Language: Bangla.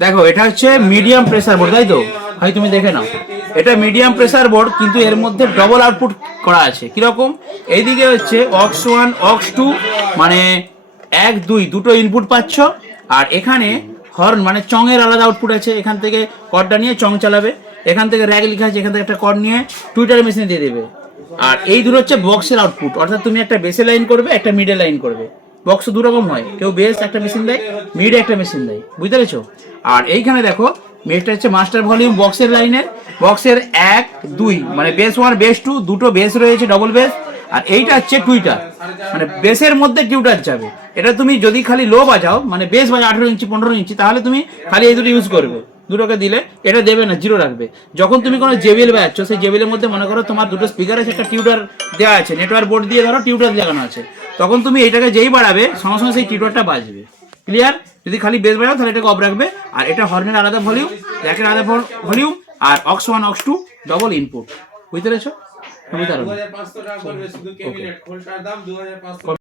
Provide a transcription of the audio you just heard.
দেখো এটা হচ্ছে মিডিয়াম প্রেসার বোর্ড, তাই তো? হয় তুমি দেখে নাও, এটা মিডিয়াম প্রেসার বোর্ড, কিন্তু এর মধ্যে ডবল আউটপুট করা আছে। কিরকম? এইদিকে হচ্ছে অক্স 1 অক্স 2, মানে 1 2 দুটো ইনপুট পাচ্ছ। আর এখানে হর্ন মানে চং এর আলাদা আউটপুট আছে, এখান থেকে কর্ডটা নিয়ে চং চালাবে। এখান থেকে র্যাক লেখা আছে, এখান থেকে একটা কর্ড নিয়ে টুইটার মেশিনে দিয়ে দেবে। আর এই দুটো হচ্ছে বক্সের আউটপুট, অর্থাৎ তুমি একটা বেসে লাইন করবে, একটা মিডে লাইন করবে। বক্স দু রকম হয়, কেউ বেস একটা মেশিন দেয়, মিড একটা মেশিন দেয়, বুঝতে পেরেছো? আর এইখানে দেখো মেশটা হচ্ছে মাস্টার ভলিউম বক্সের লাইনের, বক্সের 1 2 মানে বেস 1 বেস 2 দুটো বেস রয়েছে, ডবল বেস। আর এইটা হচ্ছে টুইটার, মানে বেসের মধ্যে টিউটার যাবে। এটা তুমি যদি খালি লো বাজাও, মানে বেস বাজাও 18 ইঞ্চি 15 ইঞ্চি, তাহলে তুমি খালি এই দুটো ইউজ করবে। দুটোকে দিলে এটা দেবে না, জিরো রাখবে। যখন তুমি কোনো জেবিএল বাজাচ্ছ, সেই জেবিএলের মধ্যে মনে করো তোমার দুটো স্পিকার আছে, একটা টিউটার দেওয়া আছে, নেটওয়ার্ক বোর্ড দিয়ে ধরো টিউটার লাগানো আছে, তখন তুমি এইটাকে যেই বাড়াবে সঙ্গে সঙ্গে সেই টিউটারটা বাজবে। ক্লিয়ার? যদি খালি বেস বাজাও তাহলে এটাকে অফ রাখবে। আর এটা হর্নের আলাদা ভলিউম, র্যাকের আলাদা ভলিউম, আর অক্স 1 অক্স 2 ডবল ইনপুট, বুঝতে পেরেছো?